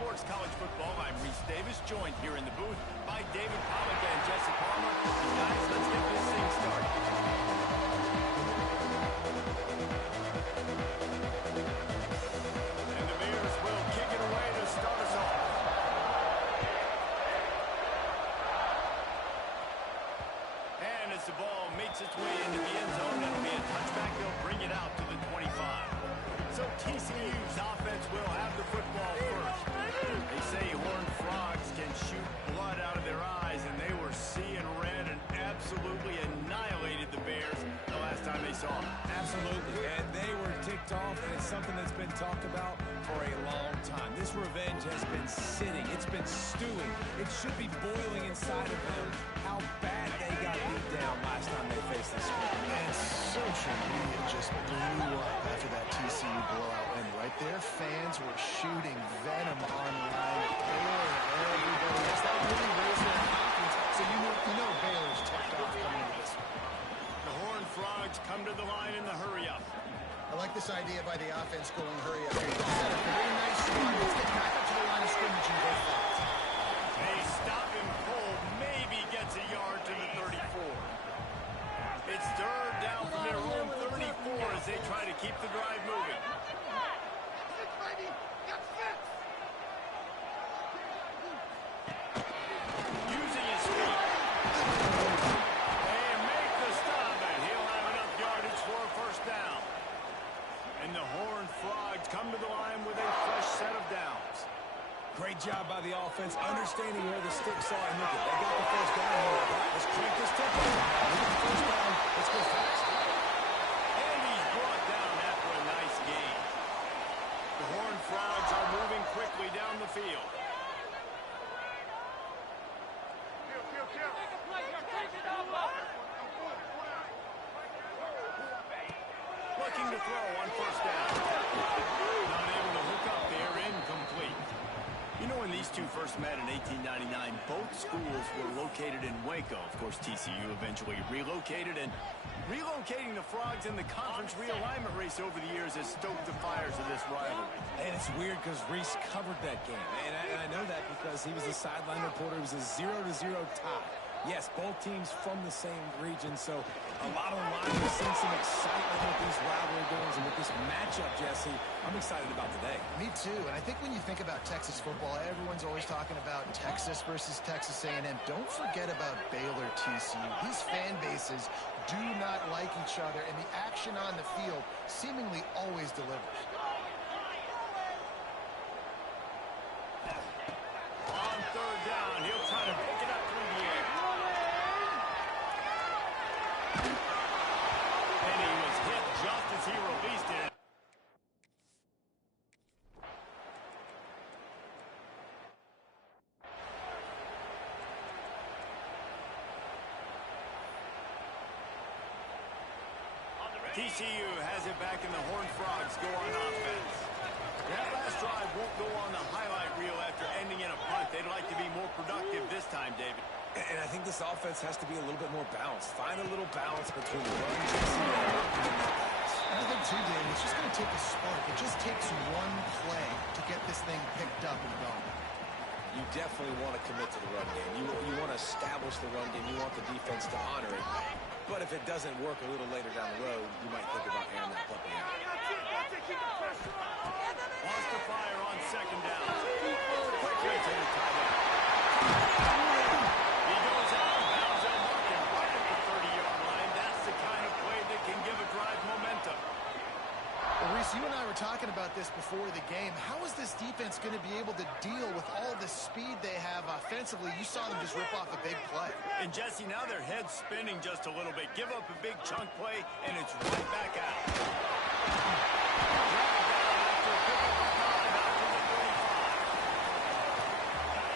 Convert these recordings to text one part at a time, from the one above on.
Sports College Football. I'm Reese Davis, joined here in the booth by David Pollack and Jesse Palmer. Guys, let's get this thing started. And the Bears will kick it away to start us off. And as the ball makes its way into the end zone, it'll be a touchback. They'll bring it out to the 25. So TCU's offense will have the football first. They say Horned Frogs can shoot blood out of their eyes, and they were seeing red and absolutely annihilated the Bears the last time they saw them. Absolutely, and they were ticked off, and it's something that's been talked about for a long time. This revenge has been sitting. It's been stewing. It should be boiling inside of them how bad they got beat down last time they faced this squad. And social media just blew up after that TCU blowout. And right there, fans were shooting venom online. Everybody, that really raised their confidence. So you know Baylor's tipped off coming into this one. The Horned Frogs come to the line in the hurry-up. I like this idea by the offense going hurry up. Set up a very nice run. Let's get back up to the line of scrimmage and go fast. A stopping pull maybe gets a yard to the 34. It's third down from their own 34 as they try to keep the drive moving. Using his feet. They make the stop, and he'll have enough yardage for a first down. And the Horned Frogs come to the line with a fresh set of downs. Great job by the offense, understanding where the sticks are. And look, they got the first down here. Let's crank this tempo. We got the first down. Let's go fast. And he's brought down after a nice gain. The Horned Frogs are moving quickly down the field. Looking to throw on first down. Not able to hook up there, incomplete. You know, when these two first met in 1899, both schools were located in Waco. Of course, TCU eventually relocated, and relocating the Frogs in the conference realignment race over the years has stoked the fires of this rivalry. And it's weird because Reese covered that game. And I know that because he was a sideline reporter. It was a 0-0 tie. Yes, both teams from the same region, so a lot of lines. We've seen some excitement with these rivalry games and with this matchup, Jesse. I'm excited about today. Me too, and I think when you think about Texas football, everyone's always talking about Texas versus Texas A&M. Don't forget about Baylor TCU. These fan bases do not like each other, and the action on the field seemingly always delivers. On third down, he'll try to pick it up through the air. And he was hit just as he released it. TCU has it back, and the Horned Frogs go on offense. That last drive won't go on the highlight reel after ending in a punt. They'd like to be more productive this time, David. And I think this offense has to be a little bit more balanced. Find a little balance between the run, Jesse, and the pass. I think, too, David, it's just going to take a spark. It just takes one play to get this thing picked up and going. You definitely want to commit to the run game. You want to establish the run game. You want the defense to honor it. But if it doesn't work a little later down the road, you might think about airing that puppy out. Wants to fire on second down. Quickly to the tight end. He goes out of bounds and marking right at the 30-yard line. That's the kind of play that can give a drive momentum. Well, Reese, you and I were talking about this before the game. How is this defense going to be able to deal with all the speed they have offensively? You saw them just rip off a big play. And, Jesse, now their head's spinning just a little bit. Give up a big chunk play, and it's right back out.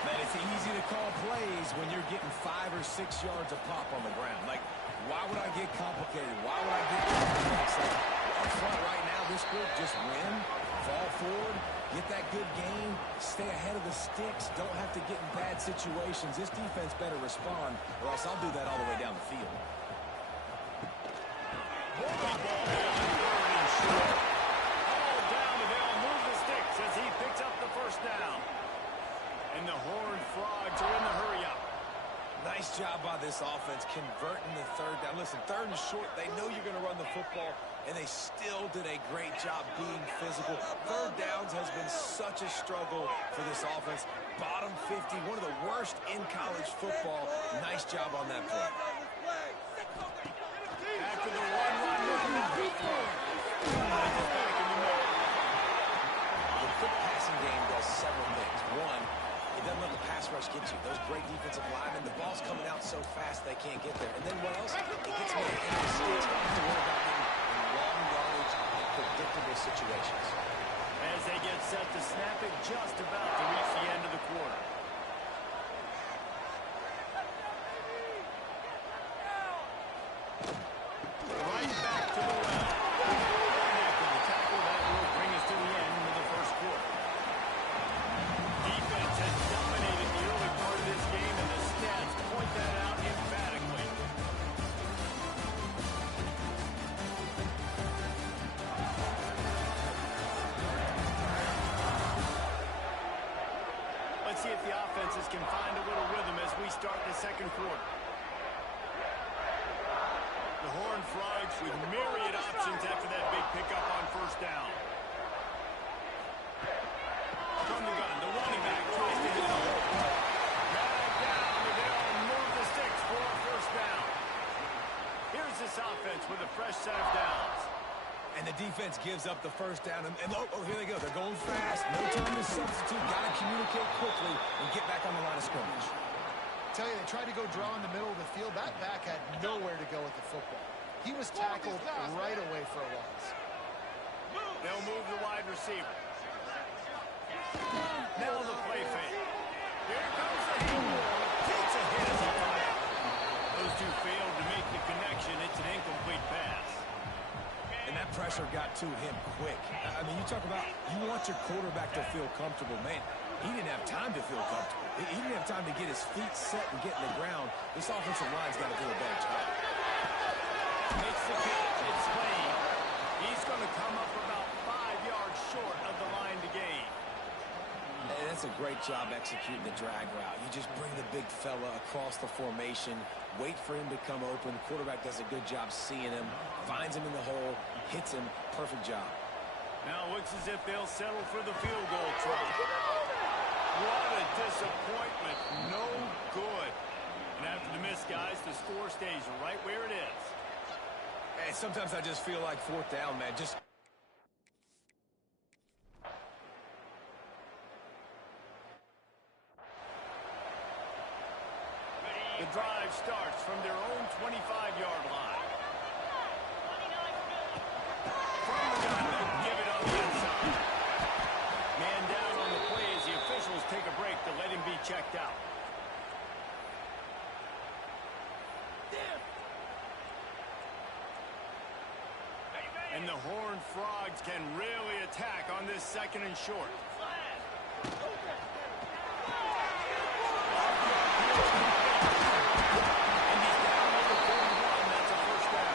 Man, it's easy to call plays when you're getting 5 or 6 yards a pop on the ground. Like, why would I get complicated? Why would I get complex? Like, up front right now, this group just win, fall forward, get that good gain, stay ahead of the sticks, don't have to get in bad situations. This defense better respond, or else I'll do that all the way down the field. All down, and they'll move the sticks as he picks up the first down. this offense converting the third down. Listen, third and short, they know you're going to run the football, and they still did a great job being physical. Third downs has been such a struggle for this offense. Bottom 50, one of the worst in college football. Nice job on that play. After the The quick passing game does several things. One, it doesn't let the pass rush get you. Those great defensive linemen, the ball's coming out so fast they can't get there. And then what else? It gets me into the sticks. I don't have to worry about getting in long yardage and predictable situations. As they get set to snap it, just about to reach the end of the quarter. Right back to the well. After the tackle, that will bring us to the end of the first quarter. Defense has dominated the early part of this game, and the stats point that out emphatically. Let's see if the offenses can find a little rhythm as we start the second quarter. The Horned Frogs with myriad options after that big pickup on first down. From the gun, the running back tries to hit the hole. Back down, but they'll move the sticks for a first down. Here's this offense with a fresh set of downs. And the defense gives up the first down. And here they go. They're going fast. No time to substitute. Got to communicate quickly and get back on the line of scrimmage. Tell you, they tried to go draw in the middle of the field. That back had nowhere to go with the football. He was tackled right away for a loss. They'll move the wide receiver. Now the play fake. Here comes the handoff. Takes a hit as a fire. Those two failed to make the connection. It's an incomplete pass. And that pressure got to him quick. I mean, you talk about you want your quarterback to feel comfortable. Man, he didn't have time to feel comfortable. He didn't have time to get his feet set and get in the ground. This offensive line's got to do a better job. Makes the catch. It's Slade. He's going to come up about 5 yards short of the line to gain. And that's a great job executing the drag route. You just bring the big fella across the formation, wait for him to come open. The quarterback does a good job seeing him, finds him in the hole, hits him. Perfect job. Now looks as if they'll settle for the field goal try. What a disappointment. No good. And after the miss, guys, the score stays right where it is. And sometimes I just feel like fourth down, man. Just the drive starts from their own 25-yard line. From the gun, they'll give it on the inside. Man down on the play as the officials take a break to let him be checked out. And the Horned Frogs can really attack on this second and short. And he's down over 41. That's a first down.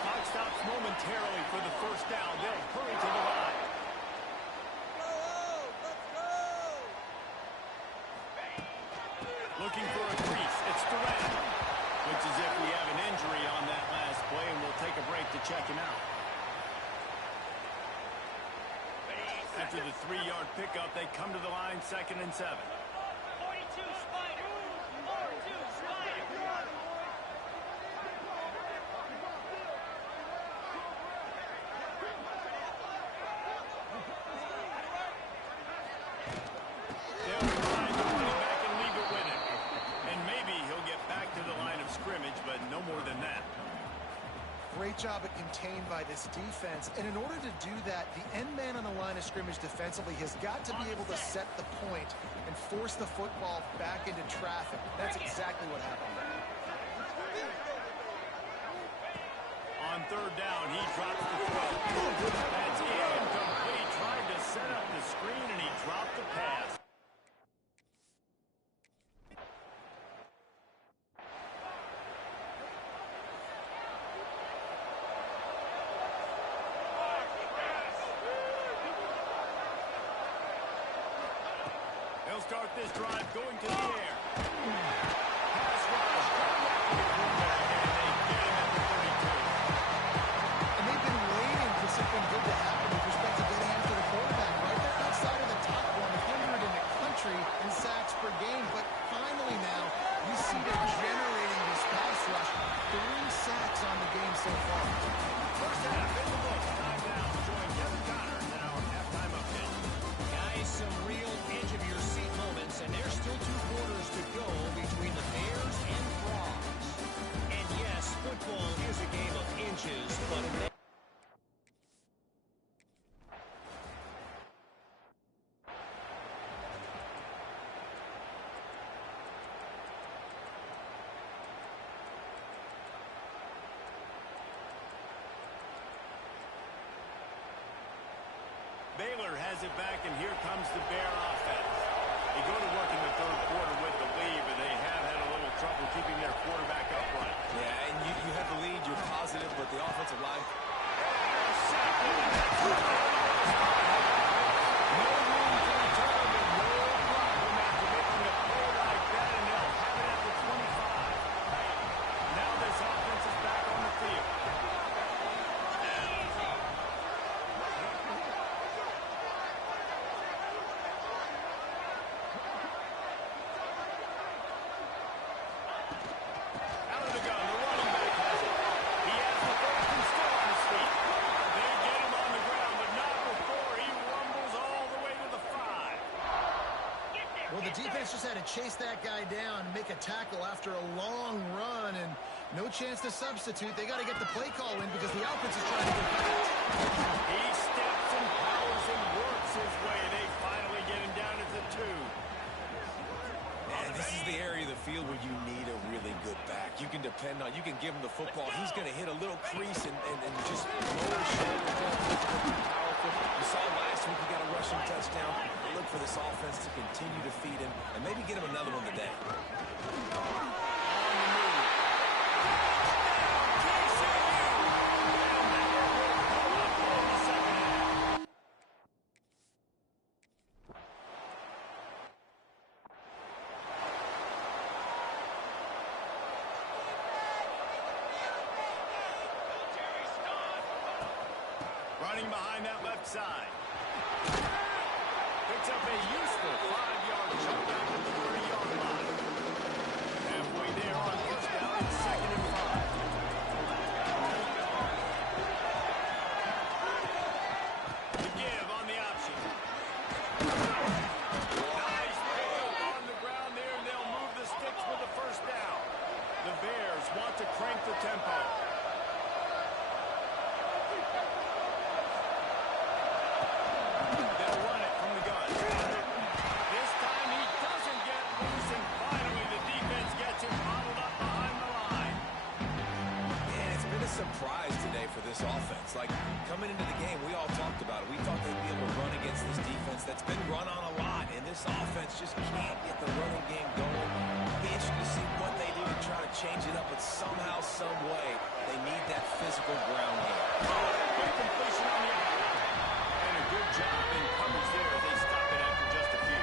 Clock stops momentarily for the first down. They'll hurry to the line. Looking for a crease. It's Durant. Looks as if we have an injury on that last play, and we'll take a break to check him out. After the 3-yard pickup, they come to the line, 2nd and 7. 42 Spider. 42 Spider. They'll ride the running back and leave it with him. And maybe he'll get back to the line of scrimmage, but no more than that. Great job at contained by this defense. And in order to do that, the end man on the line of scrimmage defensively has got to be able to set the point and force the football back into traffic. That's exactly what happened. On third down, he drops the throw. That's incomplete. Tried to set up the screen, and he dropped the pass. They'll start this drive going to the air. pass rush. And they get him at the 32. And they've been waiting for something good to happen with respect to getting after the quarterback, right? They're outside of the top 100 in the country in sacks per game, but finally now you see they're generating this pass rush. 3 sacks on the game so far. First half in the books. Time now. Join Kevin Connors in our halftime update. Guys, some real edge-of-your-seat moments, and there's still 2 quarters to go between the Bears and Frogs. And yes, football is a game of inches, but Baylor has it back, and here comes the Bear offense. They go to work in the third quarter with the lead, but they have had a little trouble keeping their quarterback upright. Yeah, and you have the lead, you're positive, but the offensive line... No room for return, but no problem after making a play like that, and they'll have it at the 25. Now this offense is back on the field. Out of the gun, the running back has it. He has the first and still on his feet. They get him on the ground, but not before he rumbles all the way to the 5. Well, the defense just had to chase that guy down and make a tackle after a long run, and no chance to substitute. They got to get the play call in because the offense is trying to get back. He steps and powers and works his way. They finally get him down at the 2. Man, this is the area of the field where you need a really good back. You can depend on, you can give him the football. He's going to hit a little crease and just lower shoulder, powerful. You saw last week he got a rushing touchdown. They look for this offense to continue to feed him and maybe get him another one today. Running behind that left side. Picks up a useful 5-yard jump back at the 30-yard line. Halfway there on first down, it's 2nd and 5. The give on the option. Nice pickup on the ground there, and they'll move the sticks with the first down. The Bears want to crank the tempo. They'll run it from the gun. This time he doesn't get loose, and finally the defense gets him bottled up behind the line. Man, it's been a surprise today for this offense. Like, coming into the game, we all talked about it. We thought they'd be able to run against this defense that's been run on a lot, and this offense just can't get the running game going. It'll be interesting to see what they do to try to change it up, but somehow, some way, they need that physical ground game. Good completion on the outlet. And a good job in coverage there as they stop it after just a few.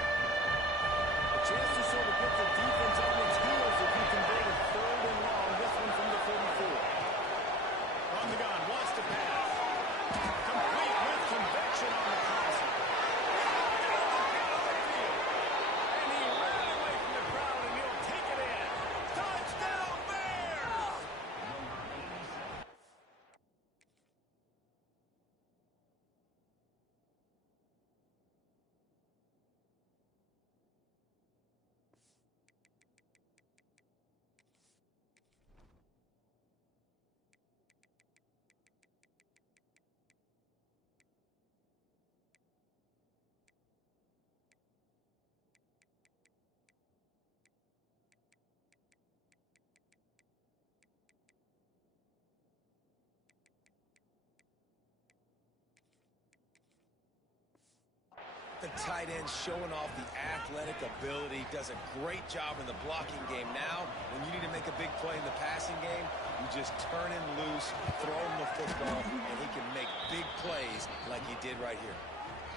A chance to sort of get the defense on its heels if he converted 3rd and long. This one from the 44. On the gun, wants to pass. Complete with conviction on the crosser. And he ran away from the crowd, and he'll take it in. Touchdown, Bears! The tight end showing off the athletic ability, does a great job in the blocking game. Now, when you need to make a big play in the passing game, you just turn him loose, throw him the football, and he can make big plays like he did right here.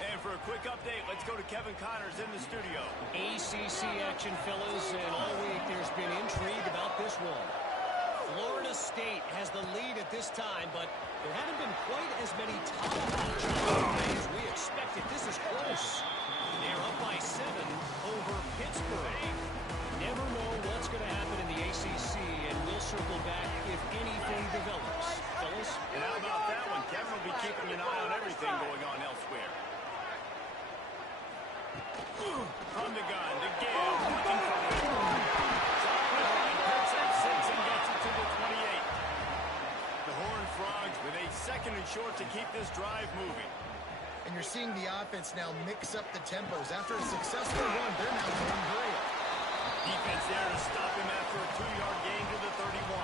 And for a quick update, let's go to Kevin Connors in the studio. ACC action, fellas, and all week there's been intrigue about this one. Florida State has the lead at this time, but there haven't been quite as many tomahawk shots as we expected. This is close. They're up by 7 over Pittsburgh. Never know what's going to happen in the ACC, and we'll circle back if anything develops. Fellas? And how about that one? Kevin will be keeping an eye on everything going on elsewhere. From the gun, the Gale looking for it. Sideline picks up 6 and gets it to the 28. The Horned Frogs with a second and short to keep this drive moving. And you're seeing the offense now mix up the tempos. After a successful run, they're now going great. Defense there to stop him after a 2-yard gain to the 31.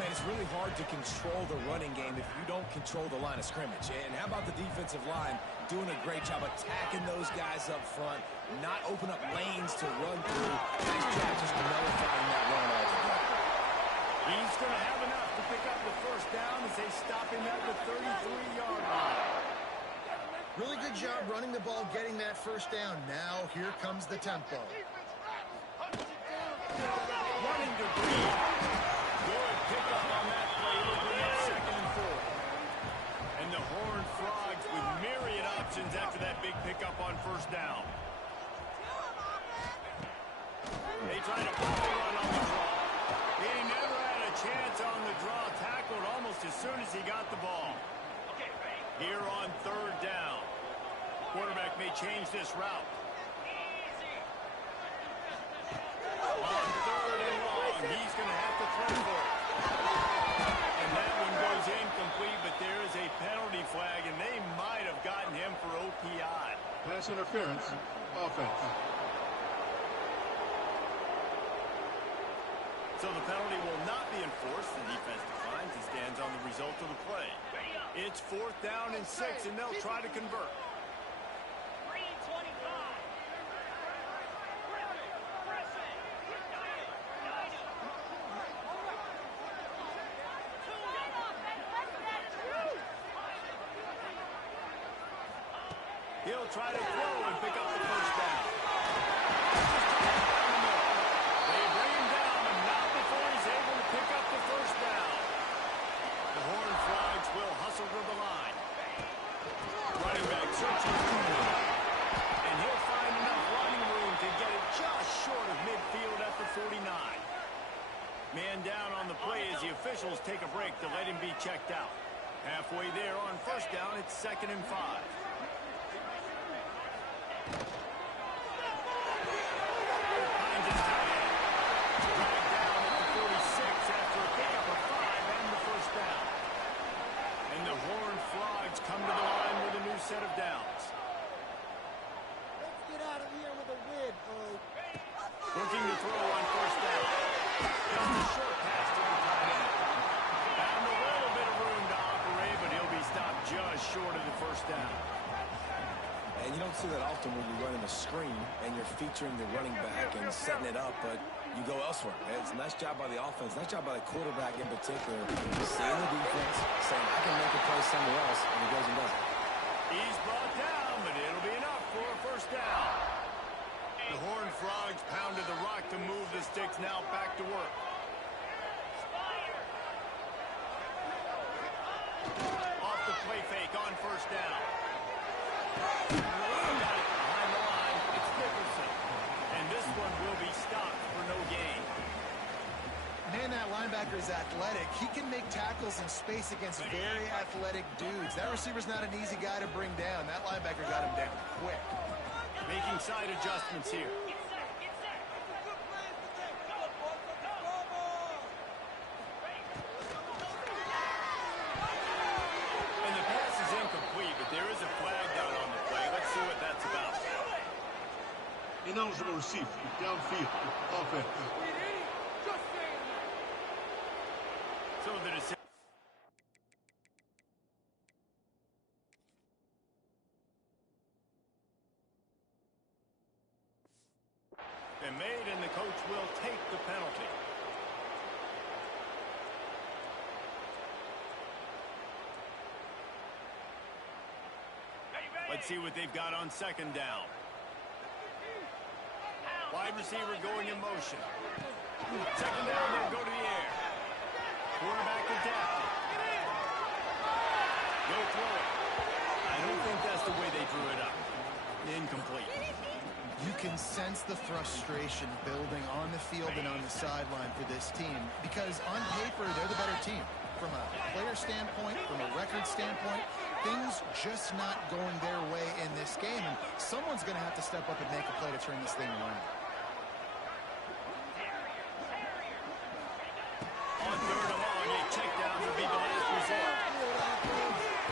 Man, it's really hard to control the running game if you don't control the line of scrimmage. And how about the defensive line doing a great job attacking those guys up front, not open up lanes to run through. Nice job just nullifying that run altogether. He's going to have enough to pick up the first down as they stop him at the 33-yard line. Really good job running the ball, getting that first down. Now, here comes the tempo. Running to Green. Good pickup on that play. It'll bring up 2nd and 4. And the Horned Frogs with myriad options after that big pickup on first down. They try to pop the run on the draw. He never had a chance on the draw. Tackled almost as soon as he got the ball. Here on 3rd down. Quarterback may change this route. On 3rd and long, he's going to have to throw for it. And that one goes incomplete, but there is a penalty flag, and they might have gotten him for OPI. Pass interference, offense. So the penalty will not be enforced. The defense declines and stands on the result of the play. It's 4th down and 6, and they'll try to convert. He'll try to throw and pick up the first down. They bring him down, but not before he's able to pick up the first down. The Horned Frogs will hustle to the line. Running back searching for him. And he'll find enough running room to get it just short of midfield at the 49. Man down on the play as the officials take a break to let him be checked out. Halfway there on first down, it's 2nd and 5. Come to the line with a new set of downs. Let's get out of here with a win, Looking to throw on first down. Just a short pass to the tight end. Having a little bit of room to operate, but he'll be stopped just short of the first down. And you don't see that often when you're running a screen and you're featuring the running back and setting it up, but you go elsewhere. It's a nice job by the offense, nice job by the quarterback in particular, seeing the defense, saying, I can make a play somewhere else, and he goes and does it. He's brought down, but it'll be enough for a first down. The Horned Frogs pounded the rock to move the sticks, now back to work. Off the play fake on first down. Got it behind the line. It's Nicholson. And this one will be stopped for no gain. Man, that linebacker is athletic. He can make tackles in space against very athletic dudes. That receiver's not an easy guy to bring down. That linebacker got him down quick. Making side adjustments here. And the pass is incomplete, but there is a flag down on the play. Let's see what that's about. Ineligible receiver, downfield, offense. So the decision. And made, and the coach will take the penalty. Let's see what they've got on second down. Wide receiver going in motion. Second down, they'll go to the air. Quarterback adapted. No throw. I don't think that's the way they drew it up. Incomplete. You can sense the frustration building on the field and on the sideline for this team because on paper, they're the better team. From a player standpoint, from a record standpoint, things just not going their way in this game. And someone's going to have to step up and make a play to turn this thing around. On third and long, a check down would be the last resort.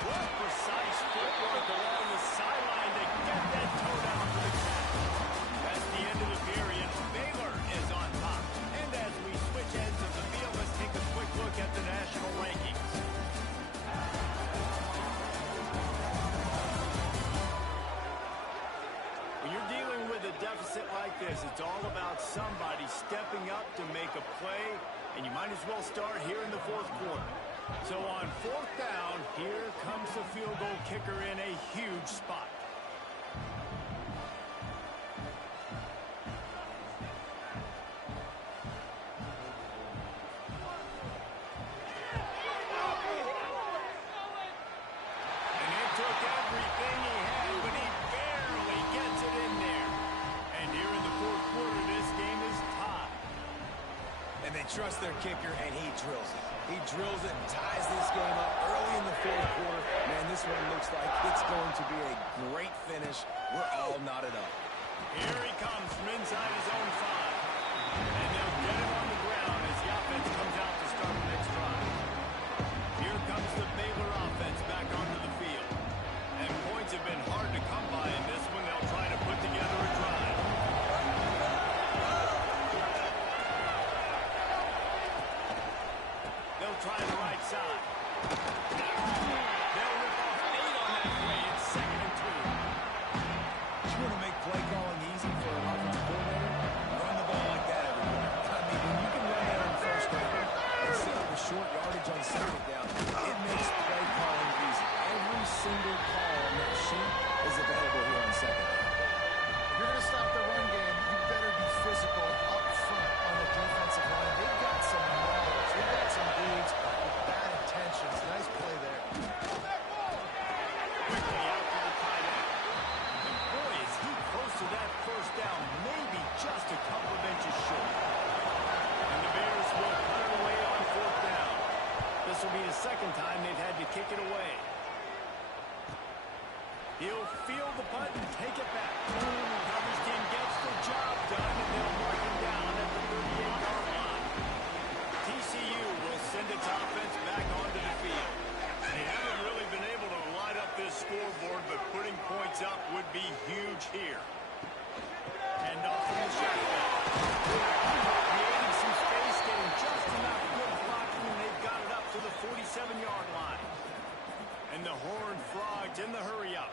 What precise footwork along the sideline to get that toe down for the catch. That's the end of the period. Baylor is on top. And as we switch ends of the field, let's take a quick look at the national rankings. When you're dealing with a deficit like this, it's all about somebody stepping up to make a play, and you might as well start here in the fourth quarter. So on fourth down, here comes the field goal kicker in a huge spot. And it took everything he had, but he barely gets it in there. And here in the fourth quarter, this game is tied. And they trust their kicker, and he drills it. He drills it and ties this game up early in the fourth quarter. Man, this one looks like it's going to be a great finish. We're all knotted up. Here he comes from inside his own 5. And they'll get him on the ground as the offense comes out to start the next drive. Here comes the Baylor offense back onto the field. And points have been hard to come by in this one. They'll try to put together a drive. They'll try the right side. They'll rip off 8 on that play. It's 2nd and 2. You want to make play calling easy for an offensive coordinator? Run the ball like that everywhere. I mean, when you can run that on first down and set up a short yardage on second down, it makes play calling easy. Every single call on that sheet is available here on second down. If you're going to stop the run game, you better be physical up front on the defensive line. They've got some models. They've got some dudes with bad intentions. Nice play there. Quickly out to the tight end. And boy, is he close to that first down. Maybe just a couple of inches short. And the Bears will put it away on fourth down. This will be the second time they've had to kick it away. He'll field the punt and take it back. Coverage team gets the job done, and they'll mark him down at the 38-yard line. TCU will send its offense back onto the field. They haven't really been able to light up this scoreboard, but putting points up would be huge here. And off from the shotgun. Creating some space, getting just enough good blocking, and they've got it up to the 47-yard line. And the Horned Frogs in the hurry-up.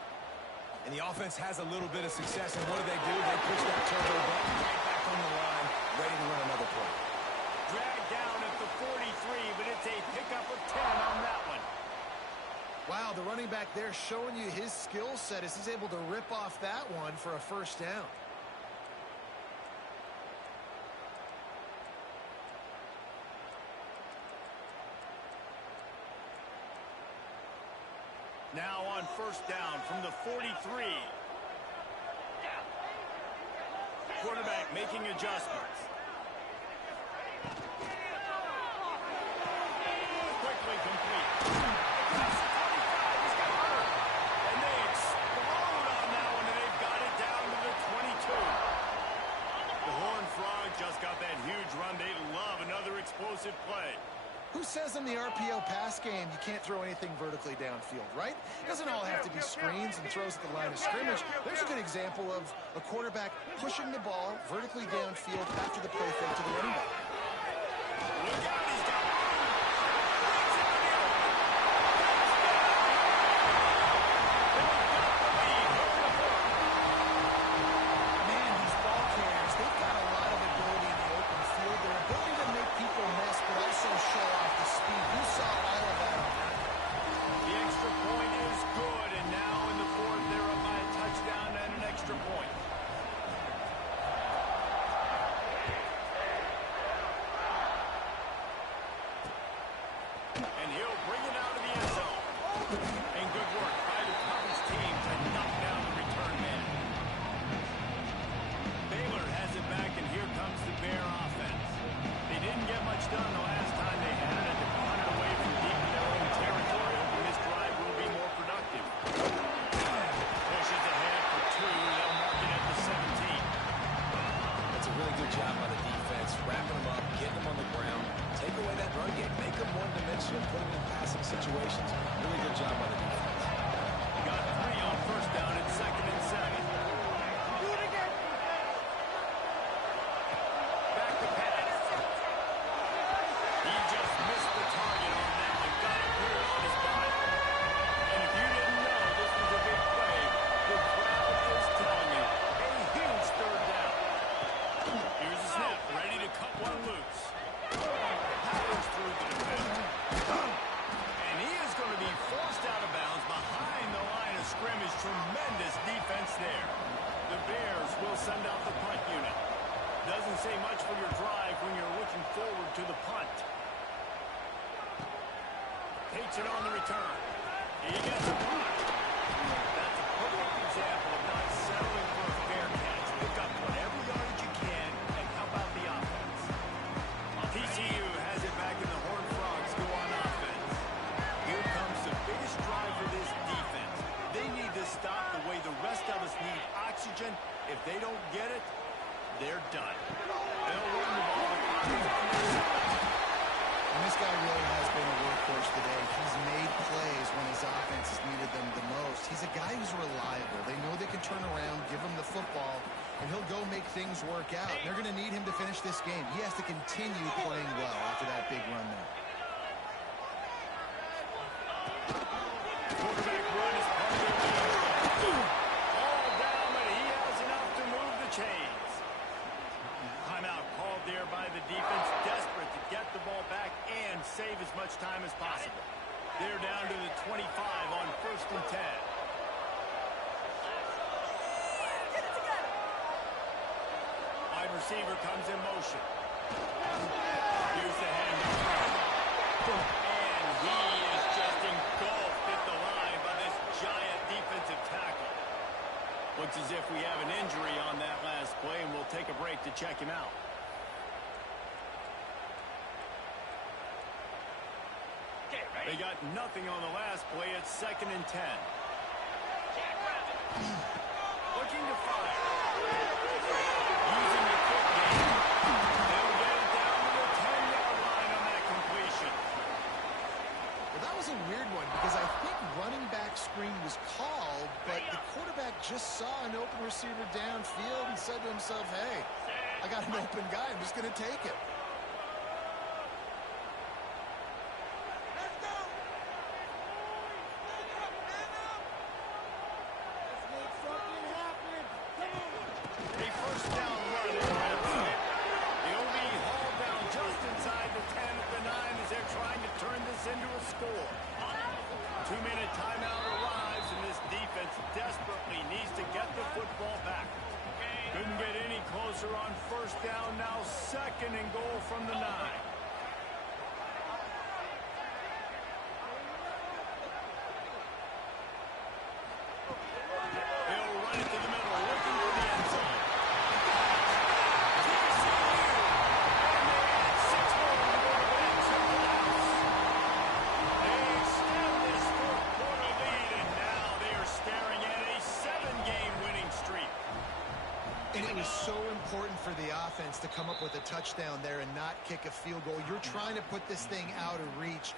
And the offense has a little bit of success, and what do? They push that turbo button right back on the line, ready to run another play. Dragged down at the 43, but it's a pickup of 10 on that one. Wow, the running back there showing you his skill set as he's able to rip off that one for a first down. Now on first down from the 43. Quarterback making adjustments. Quickly complete. Across the 45, he's got hurt. And they explode on that one, and they've got it down to the 22. The Horned Frog just got that huge run. They love another explosive play. Who says in the RPO pass game you can't throw anything vertically downfield, right? It doesn't all have to be screens and throws at the line of scrimmage. There's a good example of a quarterback pushing the ball vertically downfield after the play fake to the running back. Look out, he's got Man, these ball carriers, they've got a lot of ability in the open field. Their ability to make people miss, but also show off the speed. You saw all of that on that. the extra point is good, and now in the fourth, they're up send out the punt unit. Doesn't say much for your drive when you're looking forward to the punt. Takes it on the return. He gets a punt. That's a perfect example of not settling for a fair catch. Pick up whatever yardage you can and help out the offense. TCU has it back in the Horned Frogs go on offense. Here comes the biggest drive for this defense. They need to stop the way the rest of us need oxygen. If they don't get it, they're done. They'll run the ball. And this guy really has been a workhorse today. He's made plays when his offense has needed them the most. He's a guy who's reliable. They know they can turn around, give him the football, and he'll go make things work out. They're going to need him to finish this game. He has to continue playing well after that big run there. Quarterback run is part of their game. All down, but he has enough to move the chains. Timeout called there by the defense, desperate to get the ball back and save as much time as possible. They're down to the 25 on 1st and 10. Wide receiver comes in motion. Here's the handoff. And he is just engulfed at the line by this giant defensive tackle. Looks as if we have an injury on that last play, and we'll take a break to check him out. They got nothing on the last play. It's 2nd and 10. Looking to fire. Using the quick game. They'll get it down to the 10-yard line on that completion. Well, that was a weird one because I think running back screen was called, but the quarterback just saw an open receiver downfield and said to himself, hey, I got an open guy. I'm just going to take it. Into a score. 2-minute timeout arrives, and this defense desperately needs to get the football back. Couldn't get any closer on 1st down. Now 2nd and goal from the 9. They'll run it to the middle, looking for the end zone. And it was so important for the offense to come up with a touchdown there and not kick a field goal. You're trying to put this thing out of reach.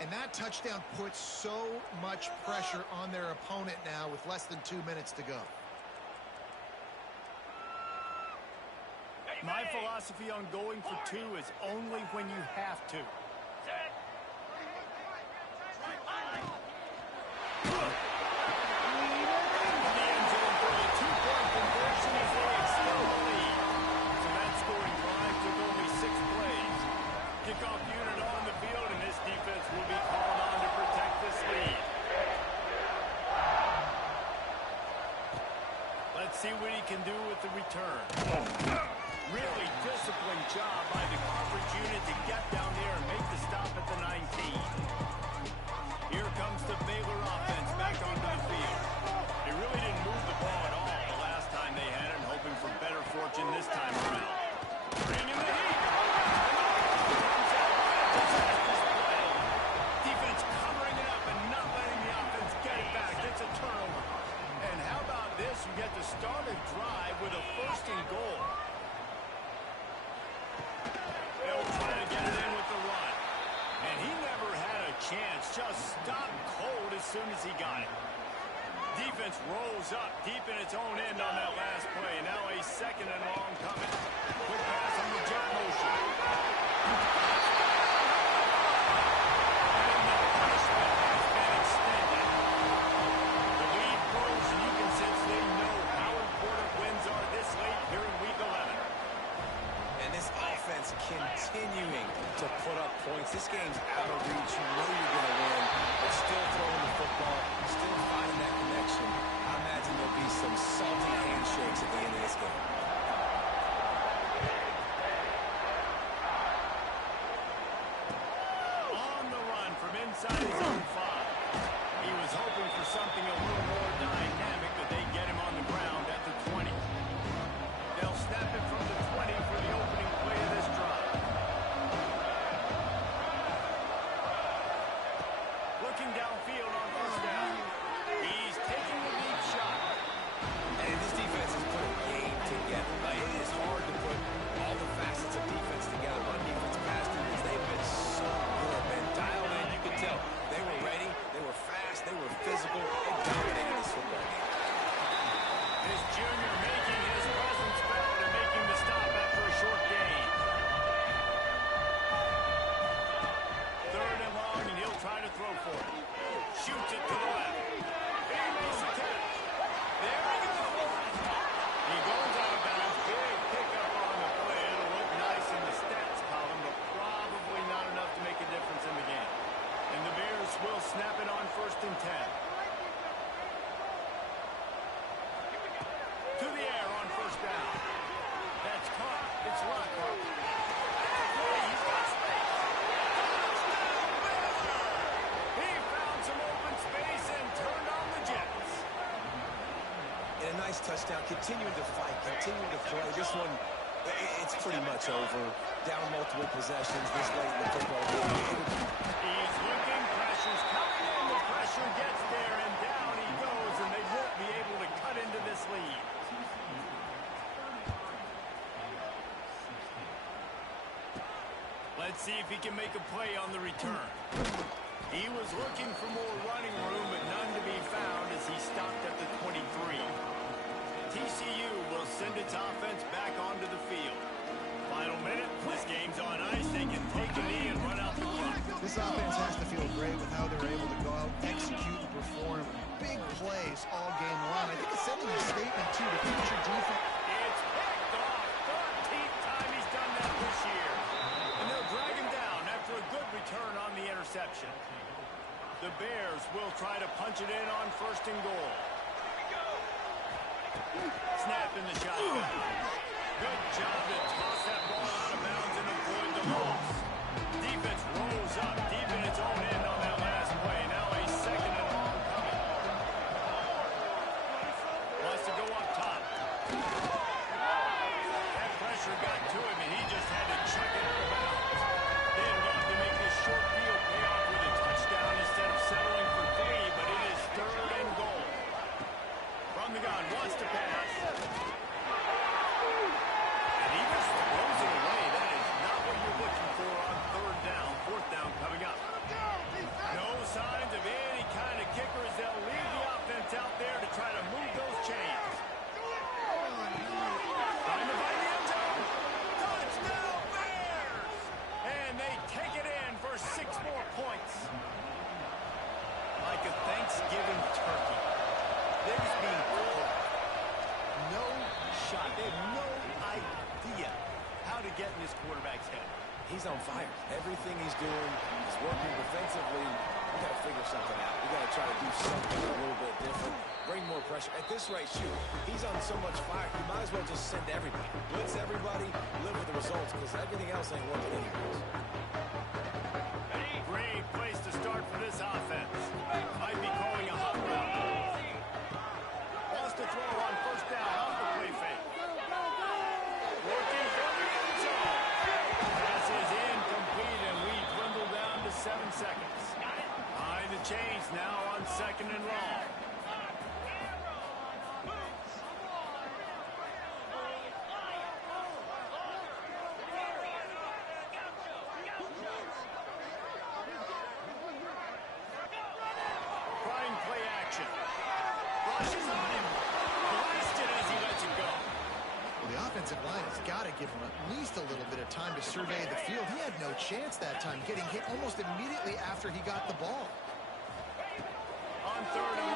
And that touchdown puts so much pressure on their opponent now with less than 2 minutes to go. My philosophy on going for 2 is only when you have to. Kickoff unit on the field, and this defense will be called on to protect this lead. Let's see what he can do with the return. Really disciplined job by the coverage unit to get down there and make the stop at the 19. Here comes the Baylor offense back onto the field. They really didn't move the ball at all the last time they had it, hoping for better fortune this time around. Bring in the heat. Defense covering it up and not letting the offense get it back. It's a turnover. And how about this? You get to start a drive with a 1st and goal. They'll try to get it in with the run. And he never had a chance. Just stopped cold as soon as he got it. Defense rolls up deep in its own end on that last play. Now a 2nd and long coming. Quick pass on the jet motion. Continuing to put up points. This game's out of reach. You know you're going to win, but still throwing the football, still finding that connection. I imagine there'll be some salty handshakes at the end of this game. physical. They dominated this football game. This junior making his presence felt and making the stop after a short gain. 3rd and long, and he'll try to throw for it. Shoots it to the left. Big piece of catch. There he goes. He goes out of bounds. Big pickup on the play. It'll look nice in the stats column, but probably not enough to make a difference in the game. And the Bears will snap it on 1st and 10. To the air on 1st down. That's caught. It's Lockhart. He's got space. Touchdown, Baylor! He found some open space and turned on the Jets. And a nice touchdown. Continuing to fight. Continuing to play. This one, it's pretty much over. Down multiple possessions this late in the football game. He's looking. Pressure's coming in. The pressure gets there, and down he goes, and they won't be able to cut into this lead. Let's see if he can make a play on the return. He was looking for more running room, but none to be found as he stopped at the 23. TCU will send its offense back onto the field. Final minute. This game's on ice. They can take a knee and run out the clock. This offense has to feel great with how they're able to go out, execute, and perform big plays all game long. I think it's sending a statement, too, to future defense. It's picked off. 13th time he's done that this year. And they'll drag him down after a good return on the interception. The Bears will try to punch it in on 1st and goal. Snap in the shotgun. Good job to toss that ball out of bounds and avoid the loss. Defense rolls up deep in its own end on that last play. Now a 2nd and long coming. Wants to go up top. That pressure got to him, and he just had to chuck it out of bounds. They had wanted to make this short field pay off with a touchdown instead of settling for 3, but it is 3rd and goal. From the gun, wants to pass. And he just throws it away. That is not what you're looking for on 3rd down. 4th down coming up. No signs of any kind of kicker as they'll leave the offense out there to try to move those chains. Trying to find the end zone. Touchdown, Bears! And they take it in for 6 more points. Like a Thanksgiving turkey. They're just being cooked. No shot. They have no idea how to get in this quarterback's head. He's on fire. Everything he's doing is working defensively. We got to figure something out. We got to try to do something a little bit different. Bring more pressure. At this rate, shoot, he's on so much fire, you might as well just send everybody. Blitz everybody, live with the results, because everything else ain't working anyways. Great place to start for this offense. Might be calling a hot route. Wants to throw on 1st down off the play fake. Working for the end zone. Pass is incomplete, and we dwindle down to 7 seconds. Behind the chains now on 2nd and long. Trying play action. Rushes on him. Blasted as he lets it go. Well, the offensive line has got to give him at least a little bit of time to survey the field. He had no chance that time, getting hit almost immediately after he got the ball. On 3rd and